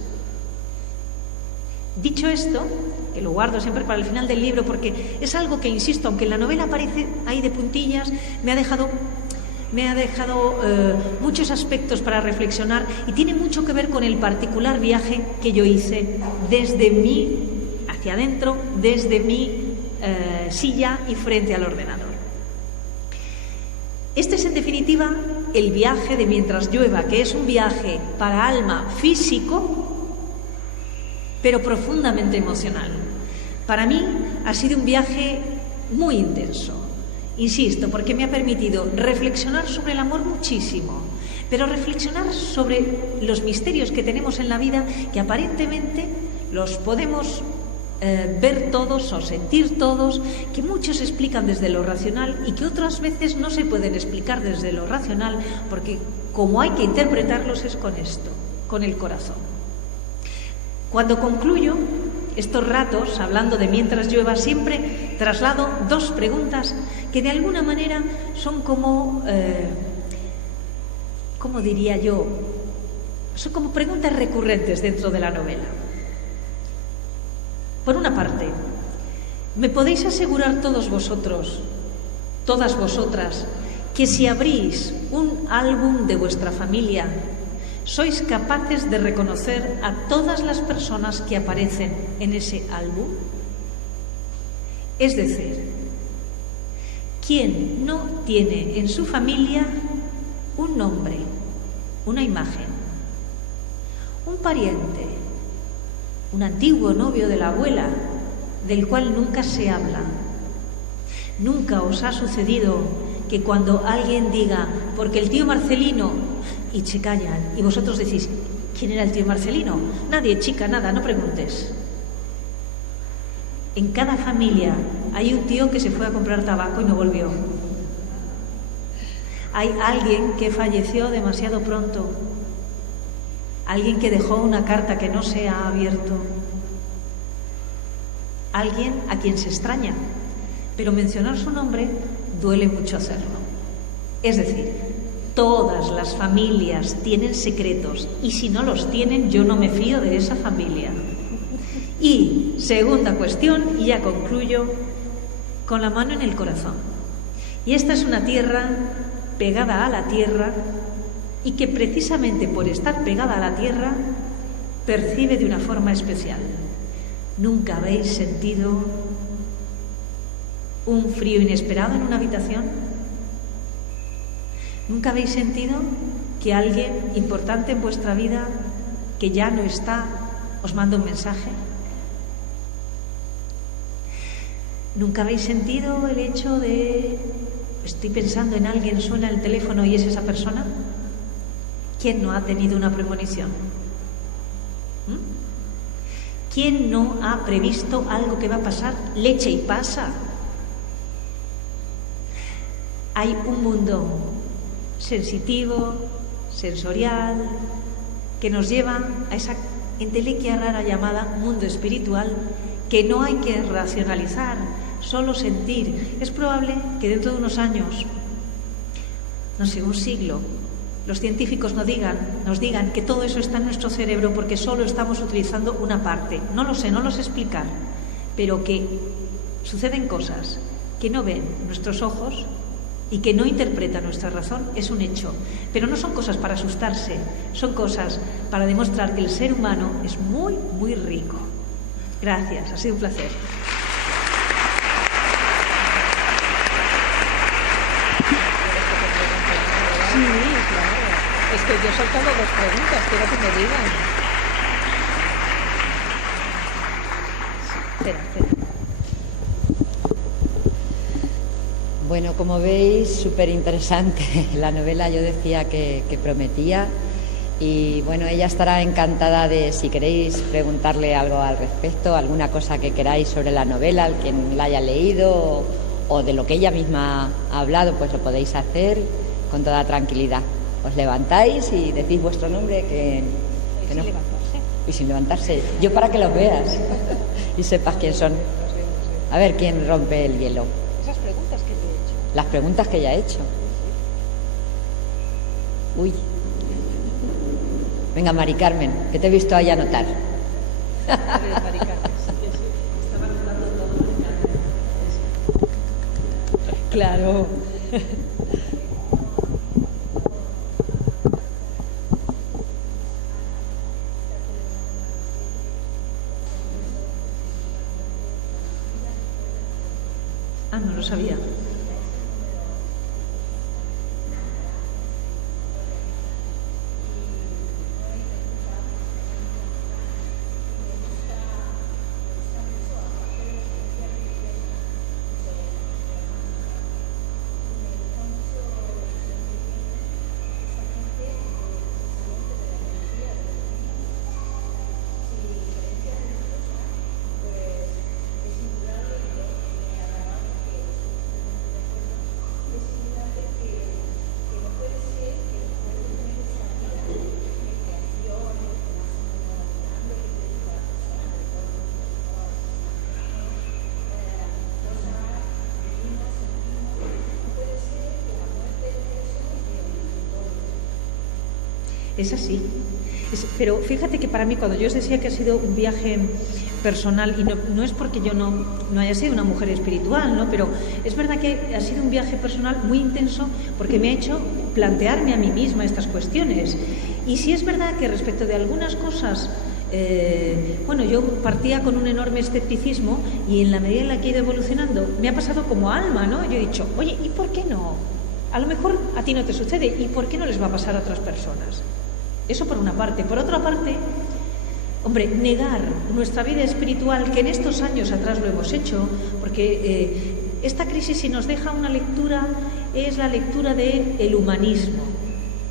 Dicho esto, que lo guardo siempre para el final del libro porque es algo que, insisto, aunque en la novela aparece ahí de puntillas, me ha dejado muchos aspectos para reflexionar, y tiene mucho que ver con el particular viaje que yo hice desde mí hacia adentro, desde mi silla y frente al ordenador. Este es, en definitiva, el viaje de Mientras llueva, que es un viaje para alma físico, pero profundamente emocional. Para mí ha sido un viaje muy intenso. Insisto, porque me ha permitido reflexionar sobre el amor muchísimo, pero reflexionar sobre los misterios que tenemos en la vida, que aparentemente los podemos ver todos o sentir todos, que muchos explican desde lo racional y que otras veces no se pueden explicar desde lo racional, porque como hay que interpretarlos es con esto, con el corazón. Cuando concluyo estos ratos, hablando de Mientras llueva, siempre traslado dos preguntas que de alguna manera son como, ¿cómo diría yo? Son como preguntas recurrentes dentro de la novela. Por una parte, ¿me podéis asegurar todos vosotros, todas vosotras, que si abrís un álbum de vuestra familia, sois capaces de reconocer a todas las personas que aparecen en ese álbum? Es decir, ¿quién no tiene en su familia un nombre, una imagen, un pariente, un antiguo novio de la abuela del cual nunca se habla? ¿Nunca os ha sucedido que cuando alguien diga, porque el tío Marcelino, y se callan, y vosotros decís, ¿quién era el tío Marcelino? Nadie, chica, nada, no preguntes. En cada familia hay un tío que se fue a comprar tabaco y no volvió. Hay alguien que falleció demasiado pronto. Alguien que dejó una carta que no se ha abierto. Alguien a quien se extraña, pero mencionar su nombre duele mucho hacerlo. Es decir, todas las familias tienen secretos, y si no los tienen, yo no me fío de esa familia. Y segunda cuestión, y ya concluyo, con la mano en el corazón. Y esta es una tierra pegada a la tierra, y que precisamente por estar pegada a la tierra percibe de una forma especial. ¿Nunca habéis sentido un frío inesperado en una habitación? ¿Nunca habéis sentido que alguien importante en vuestra vida, que ya no está, os manda un mensaje? ¿Nunca habéis sentido el hecho de, estoy pensando en alguien, suena el teléfono y es esa persona? ¿Quién no ha tenido una premonición? ¿Quién no ha previsto algo que va a pasar? Leche y pasa. Hay un mundo sensitivo, sensorial, que nos lleva a esa entelequia rara llamada mundo espiritual, que no hay que racionalizar, solo sentir. Es probable que dentro de unos años, no sé, un siglo, los científicos nos digan que todo eso está en nuestro cerebro porque solo estamos utilizando una parte. No lo sé, no lo sé explicar, pero que suceden cosas que no ven nuestros ojos y que no interpreta nuestra razón, es un hecho. Pero no son cosas para asustarse, son cosas para demostrar que el ser humano es muy, muy rico. Gracias, ha sido un placer. Sí, claro. Es que yo he soltado 2 preguntas, quiero que me digan. Espera. Bueno, como veis, súper interesante la novela. Yo decía que prometía. Y bueno, ella estará encantada de, si queréis preguntarle algo al respecto, alguna cosa que queráis sobre la novela, al quien la haya leído o de lo que ella misma ha hablado, pues lo podéis hacer con toda tranquilidad. Os levantáis y decís vuestro nombre, que no. Levantarse. Y sin levantarse. Yo para que los veas y sepas quién son. A ver quién rompe el hielo. Esas preguntas que te he hecho. Las preguntas que ella ha hecho. Uy. Venga, Mari Carmen, que te he visto ahí anotar. Mari Carmen, sí. Estaba anotando todo. Claro. Ah, no lo sabía. Es así. Pero fíjate que para mí, cuando yo os decía que ha sido un viaje personal, y no es porque yo no haya sido una mujer espiritual, ¿no? Pero es verdad que ha sido un viaje personal muy intenso porque me ha hecho plantearme a mí misma estas cuestiones. Y sí es verdad que respecto de algunas cosas, bueno, yo partía con un enorme escepticismo y en la medida en la que he ido evolucionando, me ha pasado como Alma, ¿no? Yo he dicho, oye, ¿y por qué no? A lo mejor a ti no te sucede, ¿y por qué no les va a pasar a otras personas? Eso por una parte. Por otra parte, hombre, negar nuestra vida espiritual, que en estos años atrás lo hemos hecho, porque esta crisis, si nos deja una lectura, es la lectura del humanismo,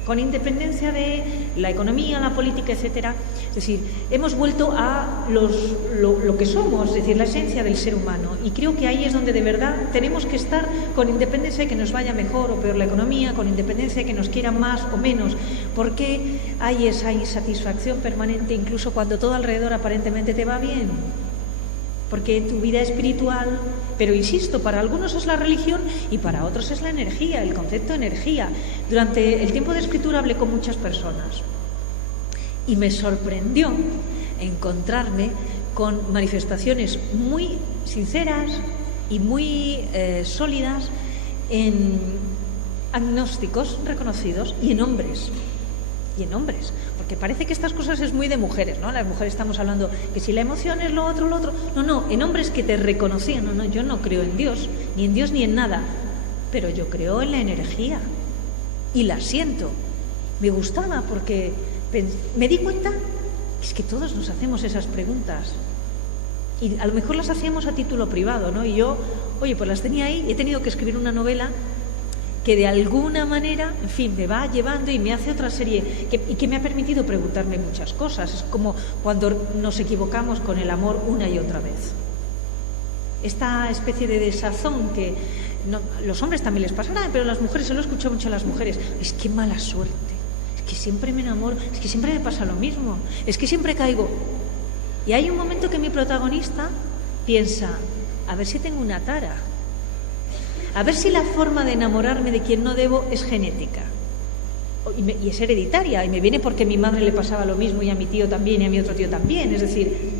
con independencia de la economía, la política, etcétera. Es decir, hemos vuelto a lo que somos, es decir, la esencia del ser humano. Y creo que ahí es donde de verdad tenemos que estar, con independencia de que nos vaya mejor o peor la economía, con independencia de que nos quieran más o menos, porque hay esa insatisfacción permanente incluso cuando todo alrededor aparentemente te va bien. Porque tu vida espiritual, pero insisto, para algunos es la religión y para otros es la energía, el concepto de energía. Durante el tiempo de escritura hablé con muchas personas y me sorprendió encontrarme con manifestaciones muy sinceras y muy sólidas en agnósticos reconocidos y en hombres. Porque parece que estas cosas es muy de mujeres, ¿no? Las mujeres estamos hablando que si la emoción es lo otro. No, en hombres que te reconocían. No, yo no creo en Dios ni en nada, pero yo creo en la energía y la siento. Me gustaba porque me di cuenta que es que todos nos hacemos esas preguntas y a lo mejor las hacíamos a título privado, ¿no? Y yo, oye, pues las tenía ahí y he tenido que escribir una novela que de alguna manera, en fin, me va llevando y me hace otra serie y que me ha permitido preguntarme muchas cosas. Es como cuando nos equivocamos con el amor una y otra vez. Esta especie de desazón que los hombres también les pasará, pero las mujeres, se lo escucho mucho a las mujeres, es que mala suerte, es que siempre me enamoro, es que siempre me pasa lo mismo, es que siempre caigo. Y hay un momento que mi protagonista piensa, a ver si tengo una tara. A ver si la forma de enamorarme de quien no debo es genética y es hereditaria y me viene porque a mi madre le pasaba lo mismo y a mi tío también y a mi otro tío también. Es decir,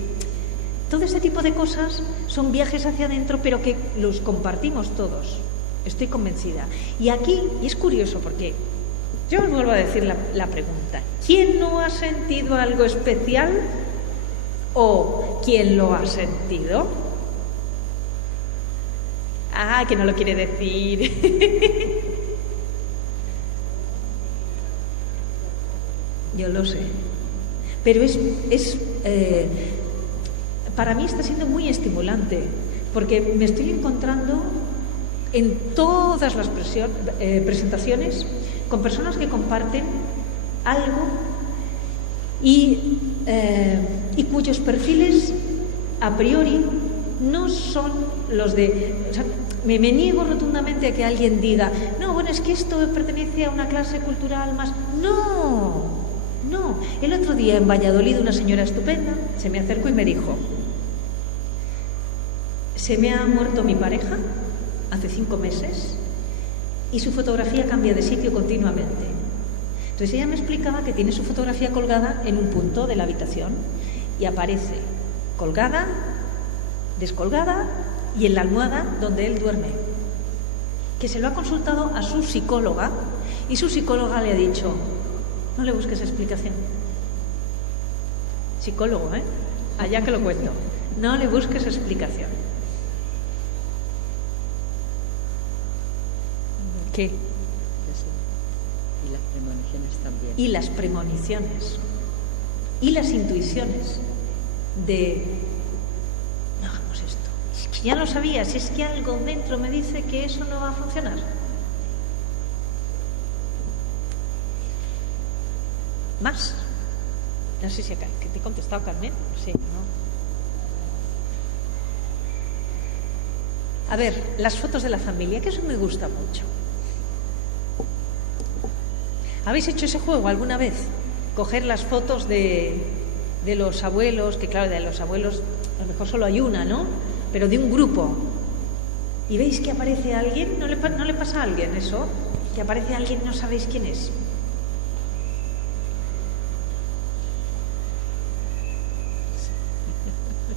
todo este tipo de cosas son viajes hacia adentro, pero que los compartimos todos. Estoy convencida. Y aquí, y es curioso porque yo os vuelvo a decir la pregunta, ¿quién no ha sentido algo especial o quién lo ha sentido? Ah, que no lo quiere decir. yo lo sé. Pero para mí está siendo muy estimulante, porque me estoy encontrando en todas las presentaciones con personas que comparten algo y cuyos perfiles a priori no son los de... O sea, me niego rotundamente a que alguien diga, no, bueno, es que esto pertenece a una clase cultural más... No. El otro día en Valladolid una señora estupenda se me acercó y me dijo, se me ha muerto mi pareja hace 5 meses y su fotografía cambia de sitio continuamente. Entonces ella me explicaba que tiene su fotografía colgada en un punto de la habitación y aparece colgada, descolgada y en la almohada donde él duerme. Que se lo ha consultado a su psicóloga y su psicóloga le ha dicho, no le busques explicación. Psicólogo, allá que lo cuento. No le busques explicación. ¿Qué? Y las premoniciones también. Y las premoniciones. Y las intuiciones de... No hagamos esto. Es que ya lo sabía, si es que algo dentro me dice que eso no va a funcionar. Más. No sé si que te he contestado, Carmen. Sí, ¿no? A ver, las fotos de la familia, que eso me gusta mucho. ¿Habéis hecho ese juego alguna vez? Coger las fotos de los abuelos, que claro, de los abuelos a lo mejor solo hay una, ¿no? Pero de un grupo. ¿Y veis que aparece alguien? ¿No le pasa a alguien eso? Que aparece alguien y no sabéis quién es.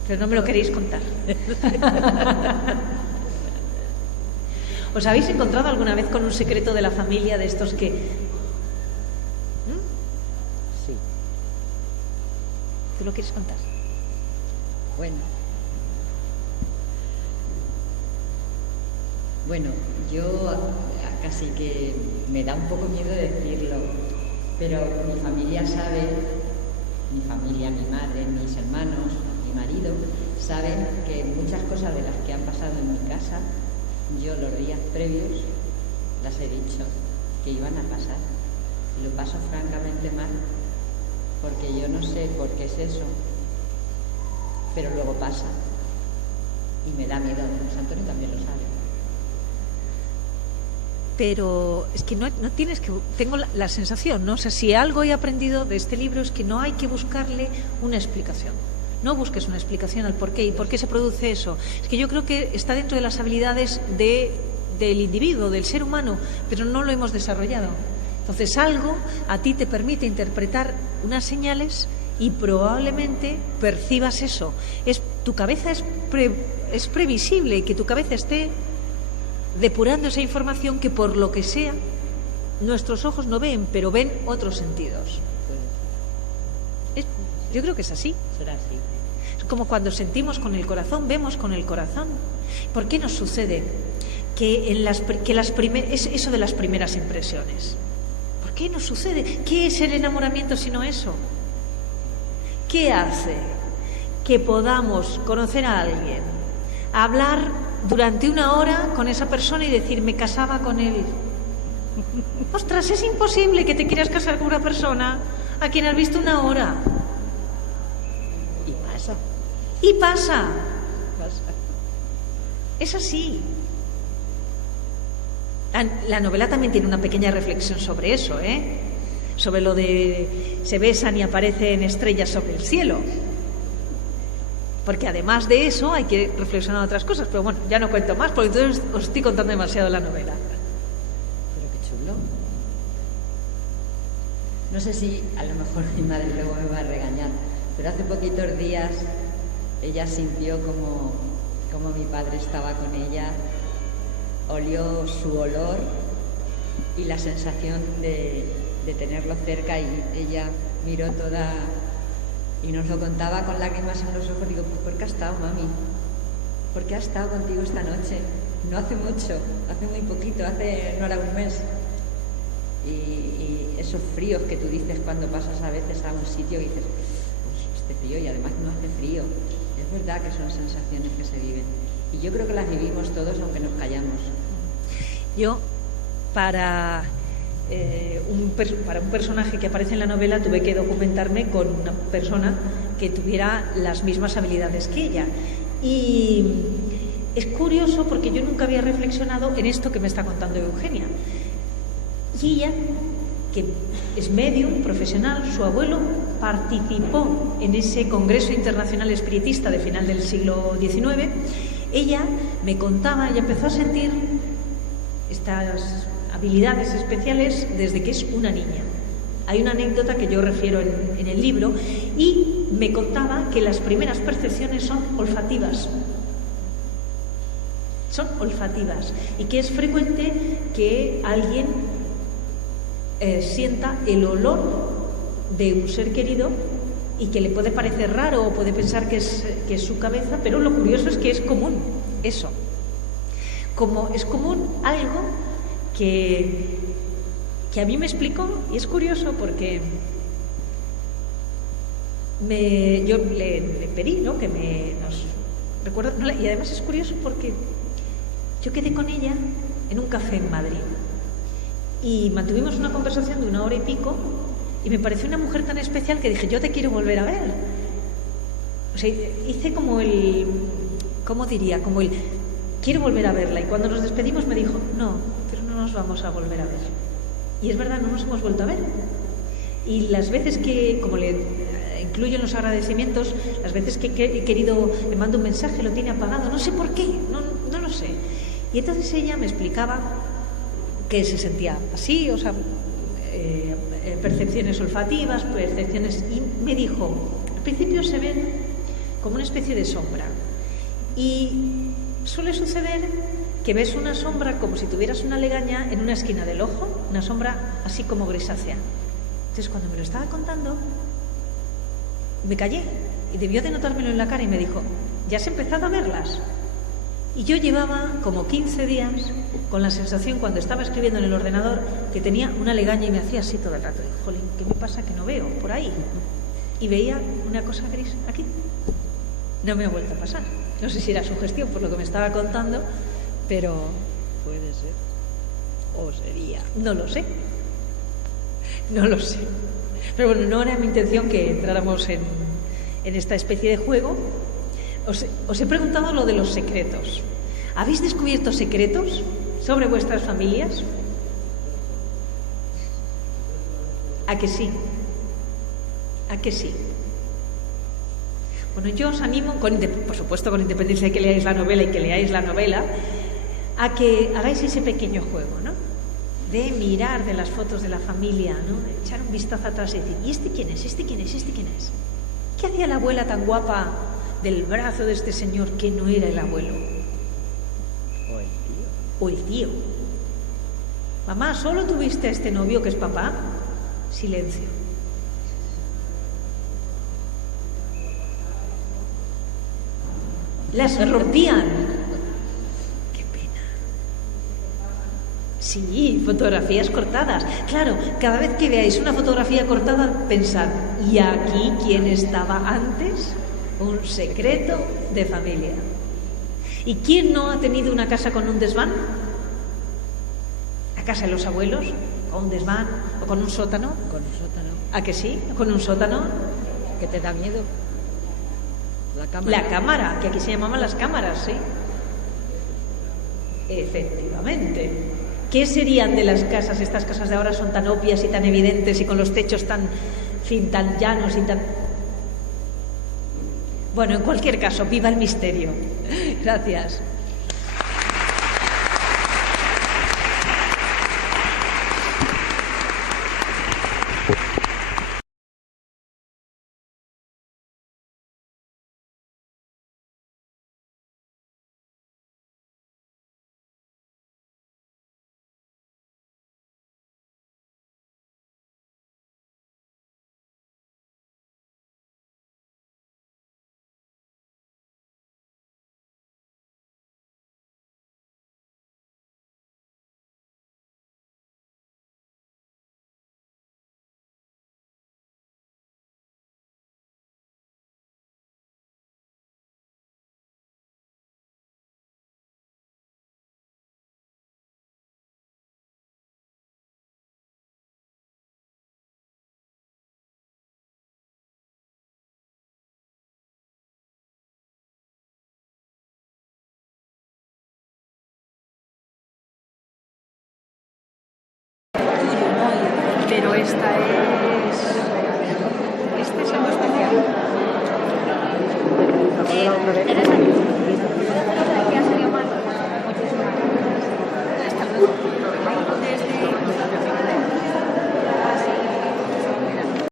Pero no me lo queréis contar. ¿Os habéis encontrado alguna vez con un secreto de la familia de estos que... Sí. ¿Tú lo quieres contar? Bueno, yo casi que me da un poco miedo decirlo, pero mi familia sabe, mi familia, mi madre, mis hermanos, mi marido, saben que muchas cosas de las que han pasado en mi casa, yo los días previos las he dicho que iban a pasar. Y lo paso francamente mal, porque yo no sé por qué es eso, pero luego pasa. Y me da miedo. José Antonio también lo sabe. Pero es que no tienes que... Tengo la sensación, ¿no? O sea, si algo he aprendido de este libro es que no hay que buscarle una explicación. No busques una explicación al por qué y por qué se produce eso. Es que yo creo que está dentro de las habilidades del individuo, del ser humano, pero no lo hemos desarrollado. Entonces algo a ti te permite interpretar unas señales y probablemente percibas eso. Tu cabeza es previsible y que tu cabeza esté depurando esa información que por lo que sea nuestros ojos no ven, pero ven otros sentidos. Yo creo que es así. Será así. Es como cuando sentimos con el corazón, vemos con el corazón. ¿Por qué nos sucede que es eso de las primeras impresiones? ¿Por qué nos sucede? ¿Qué es el enamoramiento sino eso? ¿Qué hace que podamos conocer a alguien, hablar durante 1 hora con esa persona y decir, me casaba con él? Ostras, es imposible que te quieras casar con una persona a quien has visto 1 hora. Y pasa. Es así. La novela también tiene una pequeña reflexión sobre eso, sobre lo de se besan y aparecen estrellas sobre el cielo. Porque además de eso hay que reflexionar otras cosas. Pero bueno, ya no cuento más porque entonces os estoy contando demasiado la novela. Pero qué chulo. No sé si a lo mejor mi madre luego me va a regañar, pero hace poquitos días ella sintió como mi padre estaba con ella, olió su olor y la sensación de tenerlo cerca, y ella miró toda y nos lo contaba con lágrimas en los ojos. Digo, pues ¿por qué ha estado, mami? ¿Por qué ha estado contigo esta noche? No hace mucho, hace muy poquito, no era un mes. Y esos fríos que tú dices cuando pasas a veces a un sitio y dices, uy, este frío, y además no hace frío. Es verdad que son sensaciones que se viven. Y yo creo que las vivimos todos aunque nos callamos. Yo, para un personaje que aparece en la novela, tuve que documentarme con una persona que tuviera las mismas habilidades que ella. Y es curioso porque yo nunca había reflexionado en esto que me está contando Eugenia. Y ella, que es medium profesional, su abuelo participó en ese Congreso Internacional Espiritista de final del siglo XIX. Ella me contaba, ella empezó a sentir estas habilidades especiales desde que es una niña. Hay una anécdota que yo refiero en el libro, y me contaba que las primeras percepciones son olfativas. Son olfativas, y que es frecuente que alguien sienta el olor de un ser querido y que le puede parecer raro o puede pensar que es su cabeza, pero lo curioso es que es común eso. Como es común algo que a mí me explicó, y es curioso porque yo le pedí, ¿no?, que nos recuerda, no, y además es curioso porque yo quedé con ella en un café en Madrid y mantuvimos una conversación de 1 hora y pico, y me pareció una mujer tan especial que dije, yo te quiero volver a ver. O sea, hice como ¿cómo diría? Como quiero volver a verla. Y cuando nos despedimos me dijo, no, pero no nos vamos a volver a ver. Y es verdad, no nos hemos vuelto a ver. Y las veces que, como le incluyo en los agradecimientos, las veces que he querido, le mando un mensaje, lo tiene apagado, no sé por qué, no lo sé. Y entonces ella me explicaba que se sentía así, o sea, percepciones olfativas, percepciones, y me dijo, al principio se ven como una especie de sombra, y suele suceder que ves una sombra como si tuvieras una legaña en una esquina del ojo, una sombra así como grisácea. Entonces, cuando me lo estaba contando, me callé, y debió de notármelo en la cara, y me dijo, ¿ya has empezado a verlas? Y yo llevaba como 15 días con la sensación, cuando estaba escribiendo en el ordenador, que tenía una legaña y me hacía así todo el rato. Y, jolín, ¿qué me pasa que no veo por ahí? Y veía una cosa gris aquí. No me ha vuelto a pasar. No sé si era su gestión por lo que me estaba contando, pero... Puede ser. O sería. No lo sé. No lo sé. Pero bueno, no era mi intención que entráramos en esta especie de juego. Os he preguntado lo de los secretos. ¿Habéis descubierto secretos sobre vuestras familias? ¿A que sí? ¿A que sí? Bueno, yo os animo, por supuesto con independencia de que leáis la novela, a que hagáis ese pequeño juego, ¿no? De mirar de las fotos de la familia, ¿no? De echar un vistazo atrás y decir, ¿y este quién es? ¿Este quién es? ¿Este quién es? ¿Qué hacía la abuela tan guapa del brazo de este señor que no era el abuelo? O el tío. O el tío. Mamá, ¿solo tuviste a este novio que es papá? Silencio. Las rompían. Qué pena. Sí, fotografías cortadas. Claro, cada vez que veáis una fotografía cortada, pensad, ¿y aquí quién estaba antes? Un secreto de familia. ¿Y quién no ha tenido una casa con un desván? ¿La casa de los abuelos? ¿Con un desván? ¿O con un sótano? Con un sótano. ¿A que sí? ¿Con un sótano? ¿Qué te da miedo? La cámara. La cámara, que aquí se llamaban las cámaras, ¿sí? Efectivamente. ¿Qué serían de las casas? Estas casas de ahora son tan obvias y tan evidentes y con los techos tan llanos y tan... Bueno, en cualquier caso, viva el misterio. Gracias. pero esta es